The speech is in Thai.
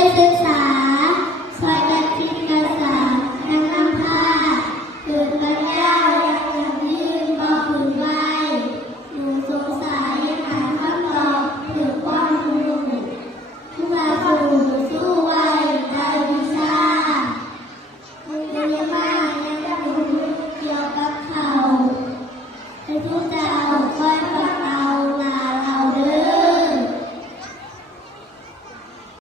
ยศึกษาซอยกันคิดกันสานนั่งนำผ้าตื่นกันยาวยังยืนบ่ฝืนไหวหนูสงสัยหาคำตอบถึงความรู้ทุกลาสู่สู้ไว้ได้วิชาคุณเรียนมายังรู้เกี่ยวกับเขาให้ทุกเจ้าคอย